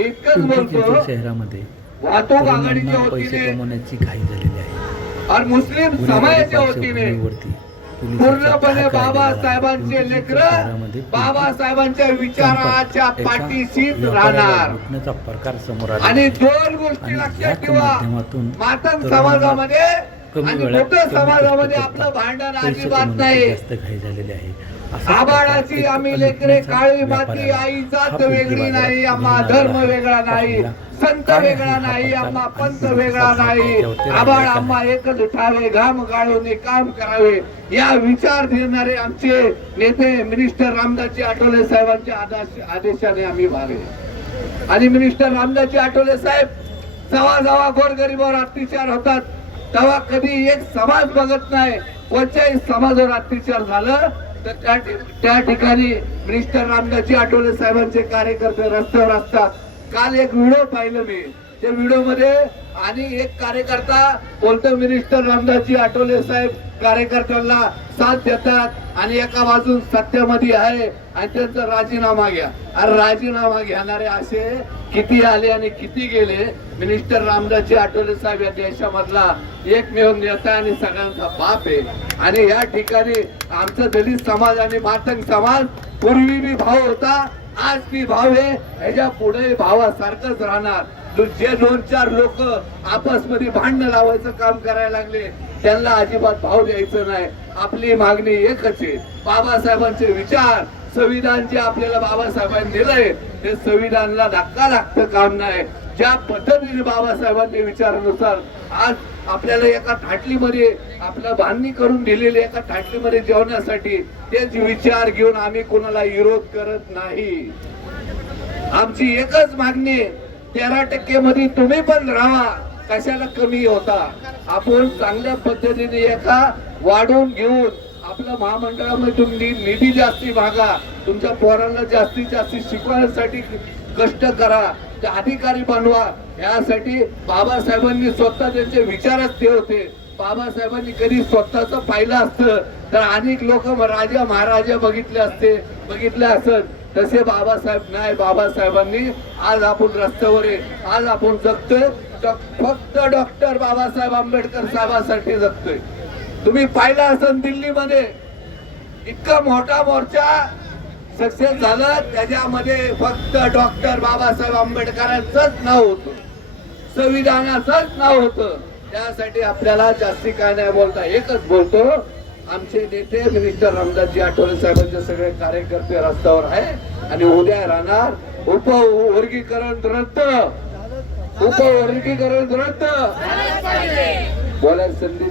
मी इतकंच बोलतो, शहरामध्ये वाहतूक आघाडीच्या पैसे वतीने कमवण्याची घाई झालेली आहे और मुस्लिम समाजाच्या वतीने पूर्णपणे बाबासाहेबांचे लेकरं बाबासाहेबांच्या विचाराच्या पाठीशीच राहणार. प्रकार समोर आला आणि दोन गोष्टी लक्षात ठेवा, मातंग समाजामध्ये आणि मोठ्या समाजामध्ये आपलं भांडण अजिबात नाही. जास्त घाई झालेली आहे. आबाळाची आम्ही लेकरे काळी माती, आई जात वेगळी नाही, आम्हा धर्म वेगळा नाही, संत वेगळा नाही, आम्हा पंथ वेगळा नाही, आबाळ आम्हा एकच उठावे, घाम गाळून काम करावे, या विचार देणारे आमचे नेते मिनिस्टर रामदासजी आठवले साहेबांच्या आदेशाने आम्ही व्हावे. आणि मिनिस्टर रामदासजी आठवले साहेब जेव्हा गोरगरिबावर अत्याचार होतात तेव्हा कधी एक समाज बघत नाही. कोणत्याही समाजावर अत्याचार झालं तर त्या ठिकाणी मिनिस्टर रामदासजी आठवले साहेबांचे कार्यकर्ते रस्त्यावर असतात. काल एक व्हिडिओ पाहिलं मी, त्या व्हिडिओ मध्ये आणि एक कार्यकर्ता बोलतो मिनिस्टर रामदासजी आठवले साहेब कार्यकर्त्यांना साथ देतात आणि एका बाजून सत्तेमध्ये आहे आणि त्यांचा राजीनामा घ्या. अरे राजीनामा घेणारे असे किती आले आणि किती गेले. मिनिस्टर रामदासजी आठवले साहेब या देशामधला एकमेव नेता आणि सगळ्यांचा बाप आहे. आणि या ठिकाणी आमचा दलित समाज आणि मातंग समाज पूर्वी बी भाव होता, आज बी भाव आहे, ह्याच्या पुढे भावासारखंच राहणार. जे 2-4 लोक आपसमध्ये भांडण लावायचं काम करायला लागले त्यांना अजिबात भाव द्यायचं नाही. आपली मागणी एकच आहे, बाबासाहेबांचे विचार, संविधान जे आपल्याला बाबासाहेबांनी दिलंय ते संविधानाला धक्का लागतं काम नाही. ज्या पद्धतीने बाबासाहेबांच्या विचारानुसार आज आपल्याला एका थाटलीमध्ये आपलं बांधणी करून दिलेली एका थाटलीमध्ये जेवण्यासाठी तेच विचार घेऊन आम्ही कोणाला विरोध करत नाही. आमची एकच मागणी, 13% मध्ये तुम्ही पण राहा, कशाला कमी होता. आपण चांगल्या पद्धतीने एका वाढवून घेऊन आपल्या महामंडळामध्ये तुम्ही निधी जास्ती मागा, तुमच्या पोरांना जास्तीत जास्त शिकवण्यासाठी कष्ट करा, ते अधिकारी बनवा. यासाठी बाबासाहेबांनी स्वतः त्यांचे विचारच ते होते. बाबासाहेबांनी कधी स्वतःच पाहिलं असतं तर अनेक लोक राजा महाराजा बघितले असत, तसे बाबासाहेब नाही. बाबासाहेबांनी आज आपण रस्त्यावर आहे, आज आपण जगतोय फक्त डॉक्टर बाबासाहेब आंबेडकर साहेबांसाठी जगतोय. तुम्ही पाहिलं असेल दिल्लीमध्ये इतका मोठा मोर्चा सक्सेस झाला, त्याच्यामध्ये फक्त डॉक्टर बाबासाहेब आंबेडकरांचंच नाव होतं, संविधानाचंच नाव होतं. त्यासाठी आपल्याला जास्ती काय नाही बोलता, एकच बोलतो, आमचे नेते मिनिस्टर रामदासजी आठवले साहेबांचे सगळे कार्यकर्ते रस्त्यावर आहे आणि उद्या राहणार. उपवर्गीकरण रद्द बोलायला संधी